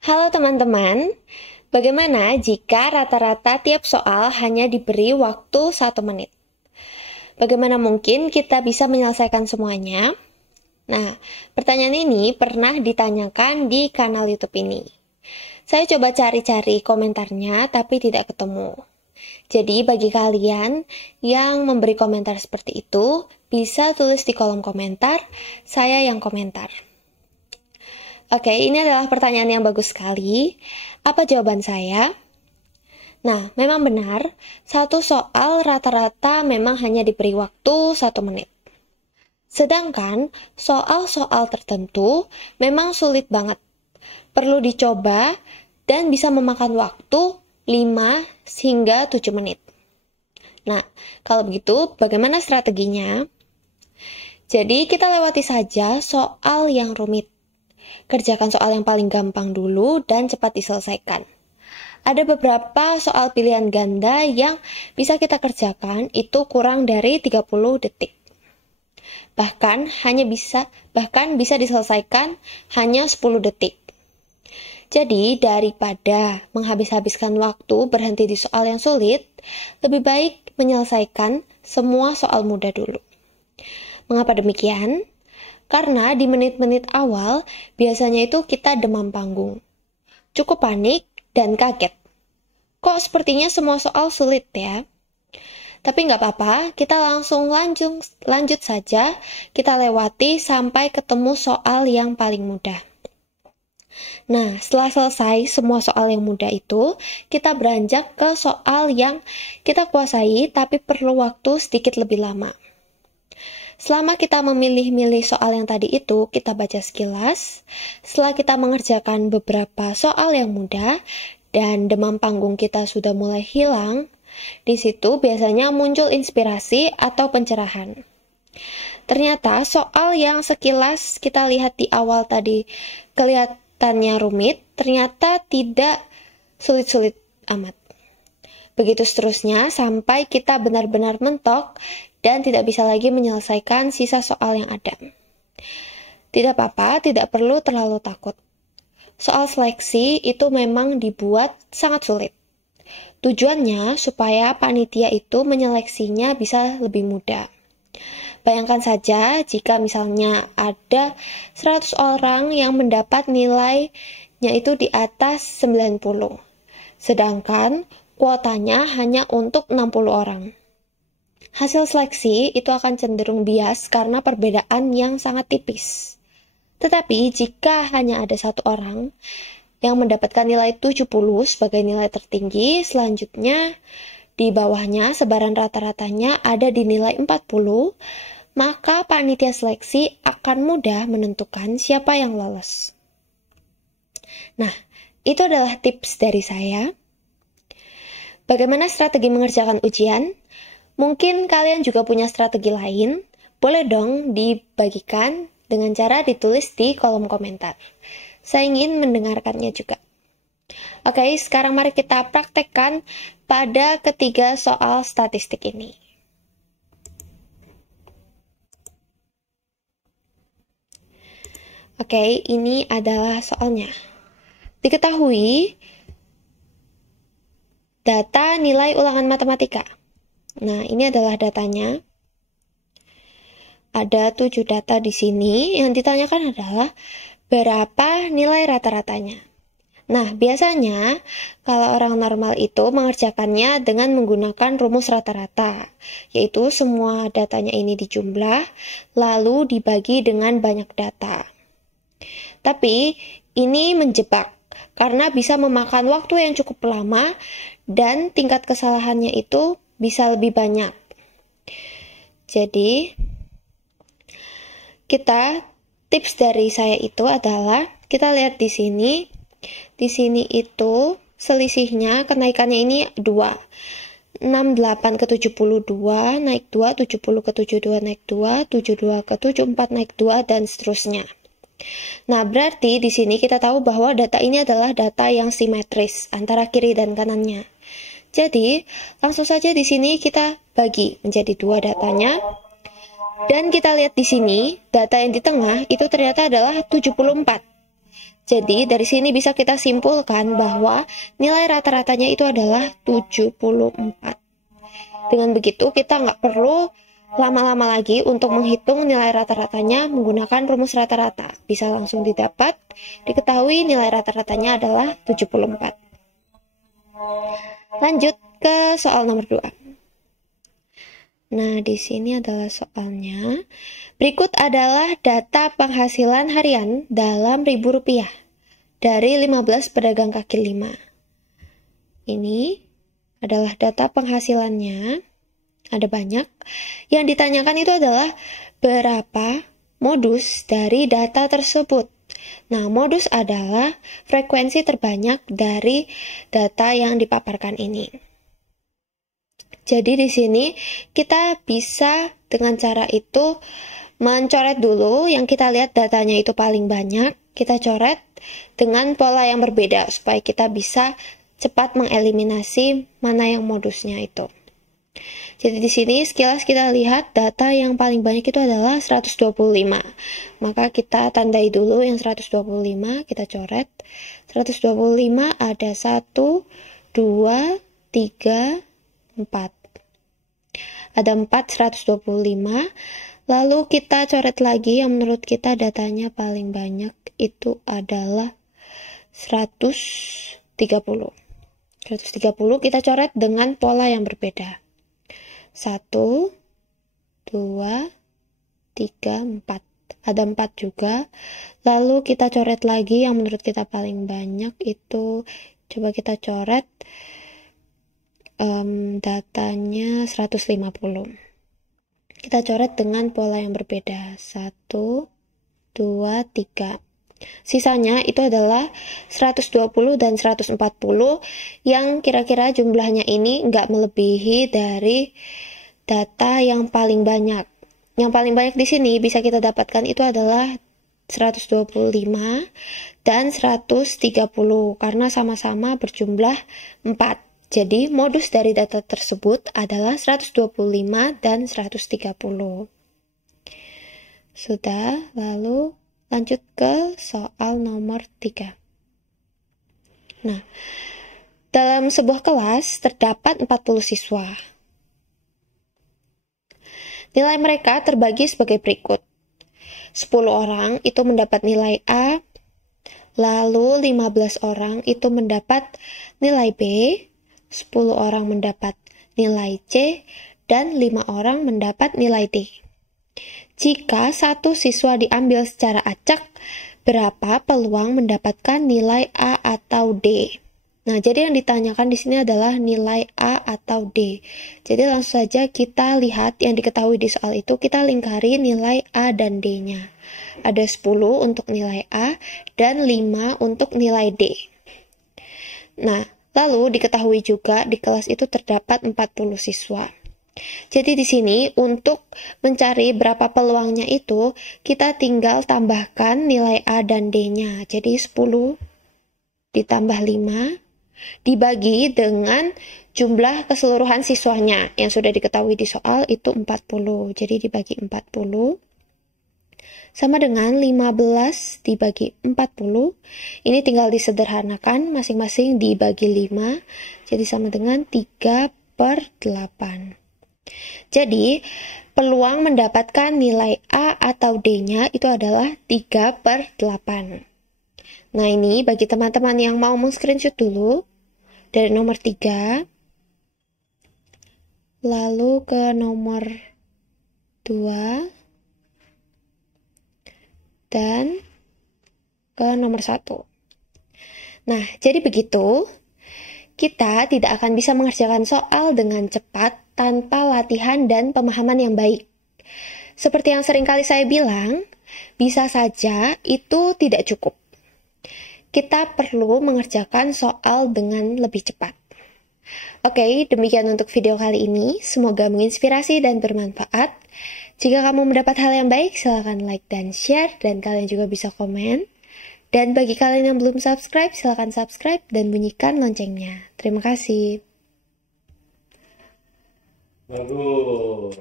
Halo teman-teman, bagaimana jika rata-rata tiap soal hanya diberi waktu 1 menit? Bagaimana mungkin kita bisa menyelesaikan semuanya? Nah, pertanyaan ini pernah ditanyakan di kanal YouTube ini. Saya coba cari-cari komentarnya tapi tidak ketemu. Jadi bagi kalian yang memberi komentar seperti itu, bisa tulis di kolom komentar, saya yang komentar. Oke, ini adalah pertanyaan yang bagus sekali. Apa jawaban saya? Nah, memang benar, satu soal rata-rata memang hanya diberi waktu 1 menit. Sedangkan soal-soal tertentu memang sulit banget. Perlu dicoba dan bisa memakan waktu 5 hingga 7 menit. Nah, kalau begitu bagaimana strateginya? Jadi kita lewati saja soal yang rumit. Kerjakan soal yang paling gampang dulu dan cepat diselesaikan. Ada beberapa soal pilihan ganda yang bisa kita kerjakan itu kurang dari 30 detik. Bahkan bisa diselesaikan hanya 10 detik. Jadi daripada menghabis-habiskan waktu berhenti di soal yang sulit, lebih baik menyelesaikan semua soal mudah dulu. Mengapa demikian? Karena di menit-menit awal, biasanya itu kita demam panggung. Cukup panik dan kaget. Kok sepertinya semua soal sulit ya? Tapi nggak apa-apa, kita langsung lanjut saja, kita lewati sampai ketemu soal yang paling mudah. Nah, setelah selesai semua soal yang mudah itu, kita beranjak ke soal yang kita kuasai tapi perlu waktu sedikit lebih lama. Selama kita memilih-milih soal yang tadi itu, kita baca sekilas. Setelah kita mengerjakan beberapa soal yang mudah, dan demam panggung kita sudah mulai hilang, di situ biasanya muncul inspirasi atau pencerahan. Ternyata soal yang sekilas kita lihat di awal tadi kelihatannya rumit, ternyata tidak sulit-sulit amat. Begitu seterusnya sampai kita benar-benar mentok dan tidak bisa lagi menyelesaikan sisa soal yang ada. Tidak apa-apa, tidak perlu terlalu takut. Soal seleksi itu memang dibuat sangat sulit. Tujuannya supaya panitia itu menyeleksinya bisa lebih mudah. Bayangkan saja jika misalnya ada 100 orang yang mendapat nilainya itu di atas 90. Sedangkan kuotanya hanya untuk 60 orang. Hasil seleksi itu akan cenderung bias karena perbedaan yang sangat tipis. Tetapi jika hanya ada 1 orang yang mendapatkan nilai 70 sebagai nilai tertinggi, selanjutnya di bawahnya sebaran rata-ratanya ada di nilai 40, maka panitia seleksi akan mudah menentukan siapa yang lolos. Nah, itu adalah tips dari saya. Bagaimana strategi mengerjakan ujian? Mungkin kalian juga punya strategi lain, boleh dong dibagikan dengan cara ditulis di kolom komentar. Saya ingin mendengarkannya juga. Oke, sekarang mari kita praktekkan pada ketiga soal statistik ini. Oke, ini adalah soalnya. Diketahui data nilai ulangan matematika. Nah, ini adalah datanya. Ada 7 data di sini. Yang ditanyakan adalah berapa nilai rata-ratanya. Nah, biasanya kalau orang normal itu mengerjakannya dengan menggunakan rumus rata-rata, yaitu semua datanya ini dijumlah, lalu dibagi dengan banyak data. Tapi ini menjebak, karena bisa memakan waktu yang cukup lama dan tingkat kesalahannya itu bisa lebih banyak. Jadi, tips dari saya itu adalah, kita lihat di sini. Di sini itu selisihnya, kenaikannya ini 2. 68 ke 72 naik 2, 70 ke 72 naik 2, 72 ke 74 naik 2, dan seterusnya. Nah, berarti di sini kita tahu bahwa data ini adalah data yang simetris antara kiri dan kanannya. Jadi, langsung saja di sini kita bagi menjadi 2 datanya. Dan kita lihat di sini, data yang di tengah itu ternyata adalah 74. Jadi dari sini bisa kita simpulkan bahwa nilai rata-ratanya itu adalah 74. Dengan begitu kita nggak perlu lama-lama lagi untuk menghitung nilai rata-ratanya menggunakan rumus rata-rata. Bisa langsung didapat, diketahui nilai rata-ratanya adalah 74. Lanjut ke soal nomor 2. Nah, di sini adalah soalnya. Berikut adalah data penghasilan harian dalam ribu rupiah dari 15 pedagang kaki lima. Ini adalah data penghasilannya. Ada banyak. Yang ditanyakan itu adalah berapa modus dari data tersebut. Nah, modus adalah frekuensi terbanyak dari data yang dipaparkan ini. Jadi di sini kita bisa dengan cara itu mencoret dulu yang kita lihat datanya itu paling banyak, kita coret dengan pola yang berbeda supaya kita bisa cepat mengeliminasi mana yang modusnya itu. Jadi di sini sekilas kita lihat data yang paling banyak itu adalah 125. Maka kita tandai dulu yang 125, kita coret. 125 ada 1, 2, 3, 4. Ada 4 125. Lalu kita coret lagi yang menurut kita datanya paling banyak itu adalah 130. 130 kita coret dengan pola yang berbeda. 1, 2, 3, 4. Ada 4 juga. Lalu kita coret lagi yang menurut kita paling banyak itu, coba kita coret datanya 150. Kita coret dengan pola yang berbeda. 1, 2, 3. Sisanya itu adalah 120 dan 140 yang kira-kira jumlahnya ini nggak melebihi dari data yang paling banyak. Yang paling banyak di sini bisa kita dapatkan itu adalah 125 dan 130 karena sama-sama berjumlah 4. Jadi modus dari data tersebut adalah 125 dan 130. Sudah, lalu lanjut ke soal nomor 3. Nah, dalam sebuah kelas terdapat 40 siswa. Nilai mereka terbagi sebagai berikut. 10 orang itu mendapat nilai A, lalu 15 orang itu mendapat nilai B, 10 orang mendapat nilai C, dan 5 orang mendapat nilai D. Jika satu siswa diambil secara acak, berapa peluang mendapatkan nilai A atau D? Nah, jadi yang ditanyakan di sini adalah nilai A atau D. Jadi langsung saja kita lihat yang diketahui di soal itu, kita lingkari nilai A dan D-nya. Ada 10 untuk nilai A dan 5 untuk nilai D. Nah, lalu diketahui juga di kelas itu terdapat 40 siswa. Jadi di sini untuk mencari berapa peluangnya itu, kita tinggal tambahkan nilai A dan D-nya. Jadi 10 ditambah 5 dibagi dengan jumlah keseluruhan siswanya yang sudah diketahui di soal itu 40. Jadi dibagi 40 sama dengan 15 dibagi 40. Ini tinggal disederhanakan, masing-masing dibagi 5. Jadi sama dengan 3/8. Jadi, peluang mendapatkan nilai A atau D-nya itu adalah 3/8. Nah, ini bagi teman-teman yang mau meng-screenshot dulu dari nomor 3, lalu ke nomor 2, dan ke nomor 1. Nah, jadi begitu. Kita tidak akan bisa mengerjakan soal dengan cepat tanpa latihan dan pemahaman yang baik. Seperti yang sering kali saya bilang, bisa saja itu tidak cukup. Kita perlu mengerjakan soal dengan lebih cepat. Oke, demikian untuk video kali ini. Semoga menginspirasi dan bermanfaat. Jika kamu mendapat hal yang baik, silakan like dan share, dan kalian juga bisa komen. Dan bagi kalian yang belum subscribe, silakan subscribe dan bunyikan loncengnya. Terima kasih. Bagus.